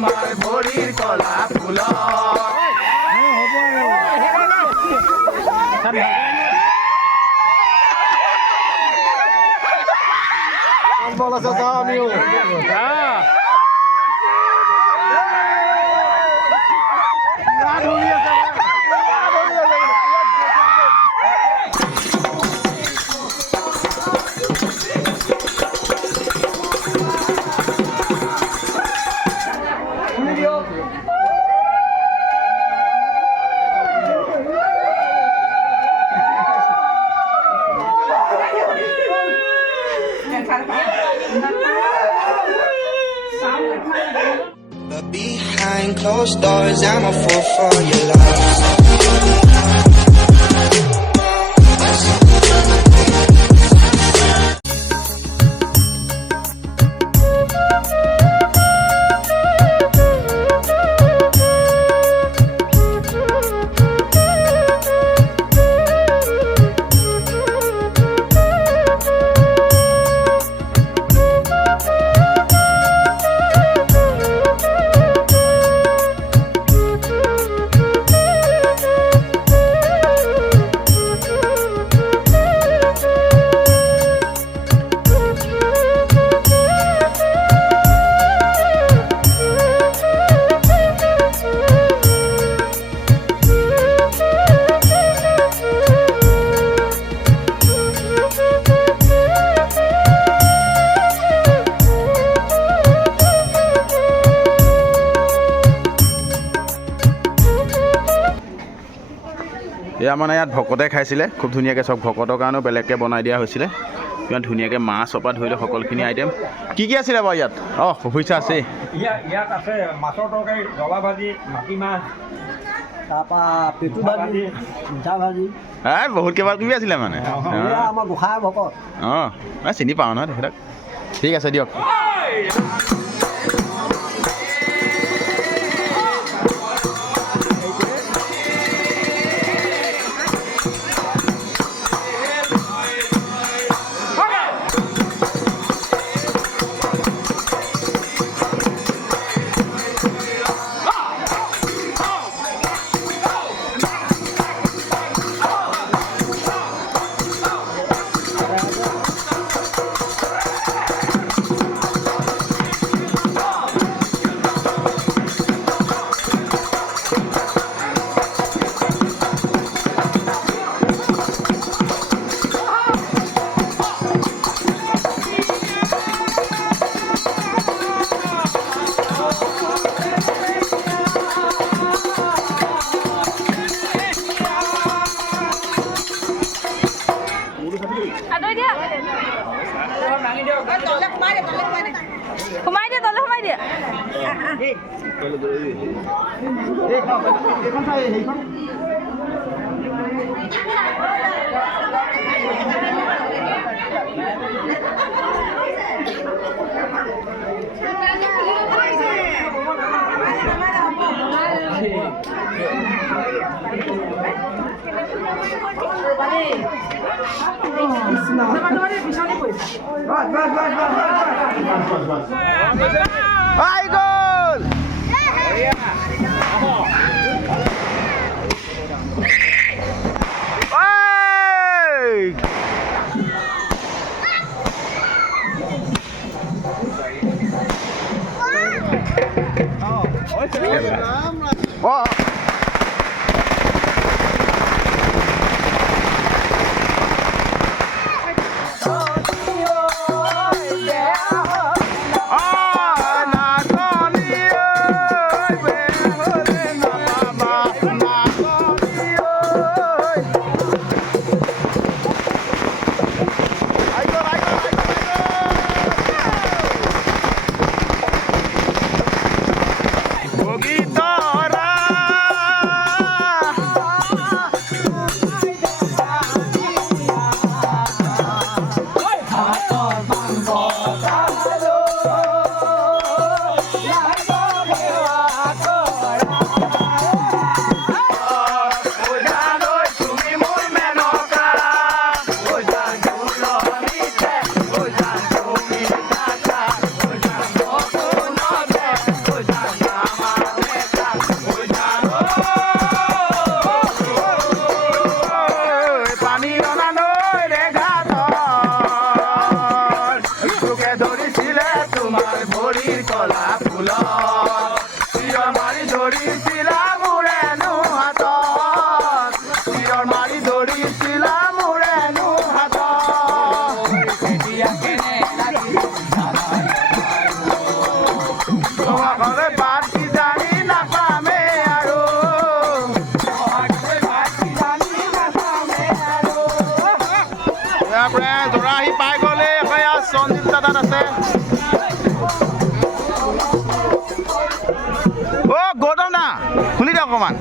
তোমাৰ ভৰিৰ কলা ফুলত bola sa amin. But behind closed doors, I'm a fool for your love. এয়া মানে ইয়াত ভকতে খাইছিলে খুব ধুনীয়াকৈ চব ভকতৰ কাৰণেও বেলেগকৈ বনাই দিয়া হৈছিলে ইমান ধুনীয়াকৈ মাছৰ পৰা ধৰি লৈ সকলোখিনি আইটেম কি আছিলে বাৰু ইয়াত অঁ সুবিধা আছে ইয়াত আছে মাছৰ তৰকাৰী জলা ভাজি মাটিমাহ তাৰপৰা পেটু ভাজি মিঠা ভাজি বহুত কিবা কিবি আছিলে মানে আমাৰ গোসাঁই ভকত অঁ চিনি পাওঁ নহয় তেখেতক ঠিক আছে দিয়ক সোমাই দিয়া তলে সোমাই দিয়া আই গ'ল অঁ Bogitara বাৰীৰ কলা ফুলত চিঞৰ মাৰি ধৰিছিলা মোৰেনো হাতত চিঞৰ মাৰি ধৰিছিলা মোৰেনো হাতত ঘৰে বাট কিজানি নাপামে আৰু জোৰা আহি পাই গ'লে এয়া সঞ্জীৱ দাদাত আছে অ' গৌতম দা শুনি দিয়ক অকণমান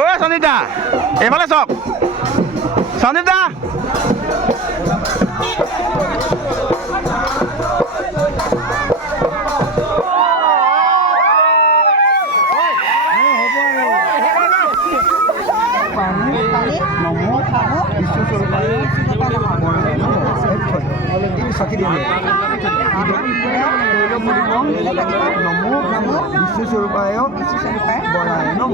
অ' সঞ্জীৱ দা এইফালে চাওক সঞ্জীৱ দা বিশ্বস্বৰূপায় বৰাই নম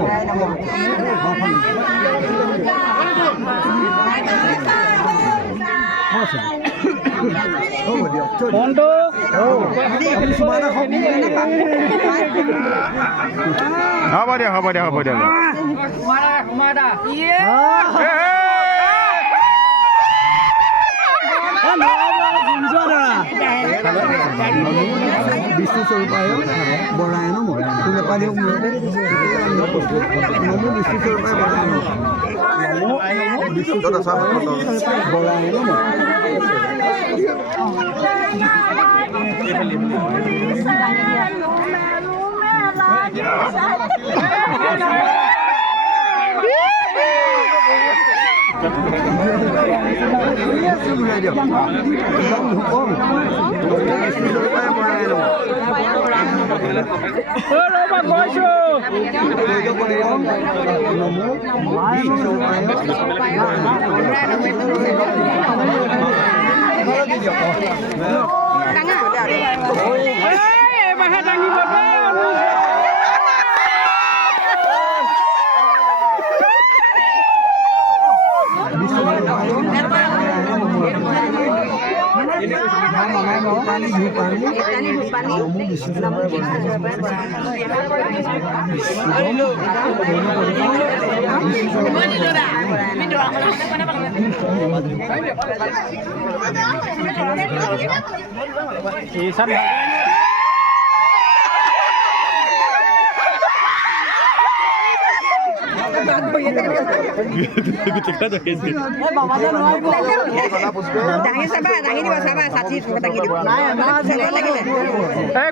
হ'ব দিয়ক হ'ব দিয়ক হ'ব দিয়ক বিশ্বস্বৰূপায় বৰাই নম নেপালী নমো বিশ্বস্বৰূপায় বৰাই নম বৰাই নম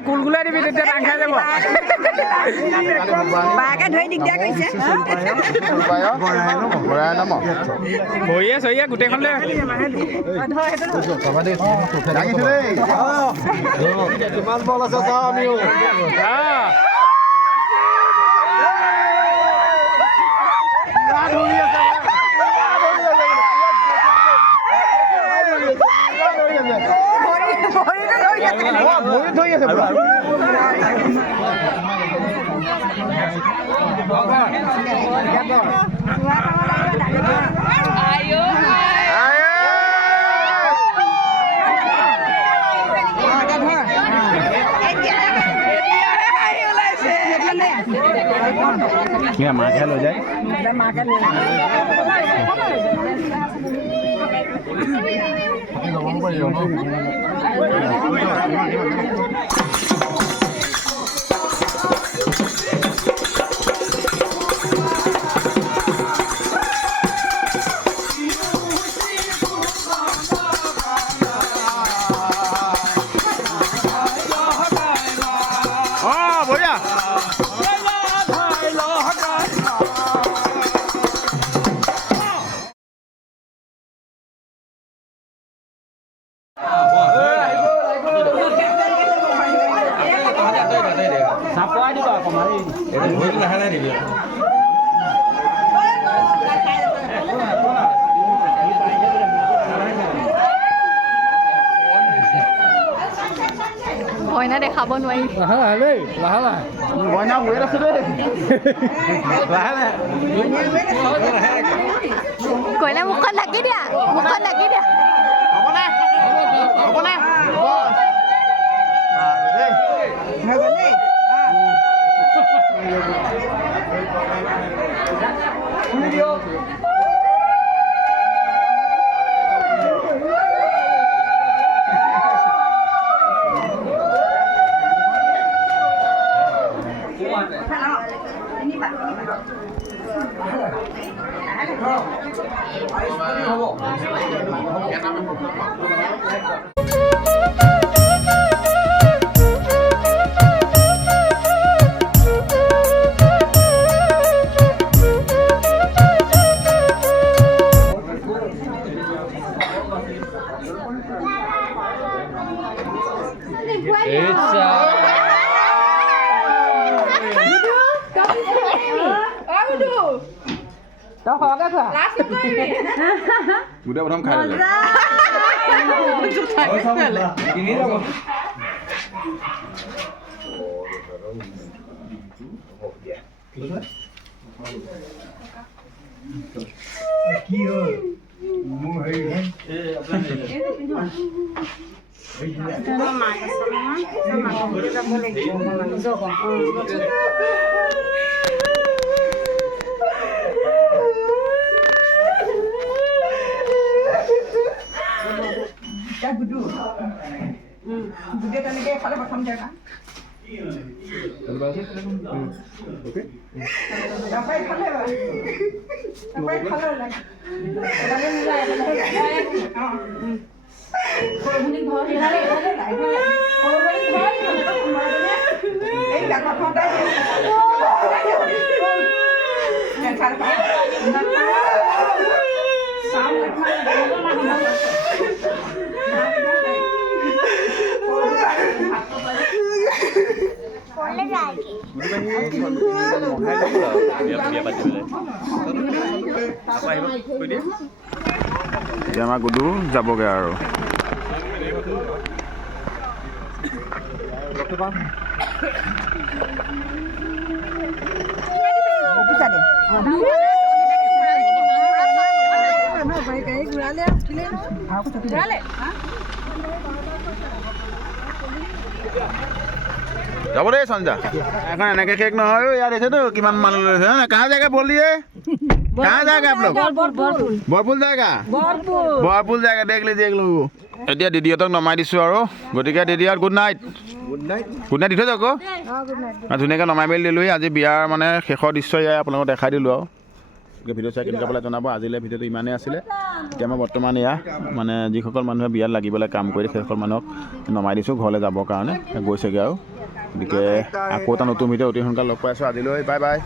কুলকুলাই দিবি তেতিয়া ডাং খাই যাব বাকে ধৰি দিগদাৰ কৰিছে ভৰিয়ে চৰিয়ে গোটেইখন কিমান বল আছে চাওঁ আমিও মাকে লৈ যায় ভয়না দেখাব নোৱাৰি বইনা বৈ আছে দেই কইনা মুখখন ঢাকি দিয়া তই সৰহকৈ খোৱা গোটেই প্ৰথম খাই ল'লে কিনি যাব কি হ'ল মোৰ হেৰি গুডু তেনেকৈ খালে প্ৰথম জেগা তাৰপৰাই খালে তাৰপৰাই খালে এতিয়া আমাৰ গুডু যাবগৈ আৰু যাব দেই সঞ্জয় এখন এনেকৈ শেষ নহয় ইয়াত দেখিছেতো কিমান মানুহ লৈছে কাহা জেগা বলিয়ে कहाँ जाएगा आप लोग बरपुल जाएगा बरपुल जाएगा देख लीजिए এতিয়া দিদিহঁতক নমাই দিছোঁ আৰু গতিকে দিদিহঁত গুড নাইট গুড নাইট দি থৈ যাওক ধুনীয়াকৈ নমাই মেলি দিলোঁহি আজি বিয়াৰ মানে শেষৰ দৃশ্য ইয়াৰ আপোনালোকক দেখাই দিলোঁ আৰু ভিডিঅ' চাই কেনেকৈ পালে জনাব আজিলৈ ভিডিঅ'টো ইমানেই আছিলে এতিয়া মই বৰ্তমান এয়া মানে যিসকল মানুহে বিয়াত লাগিবলৈ কাম কৰি সেইসকল মানুহক নমাই দিছোঁ ঘৰলৈ যাবৰ কাৰণে গৈছেগৈ আৰু গতিকে আকৌ এটা নতুন ভিডিঅ' অতি সোনকালে লগ পাই আছোঁ আজিলৈ বাই বাই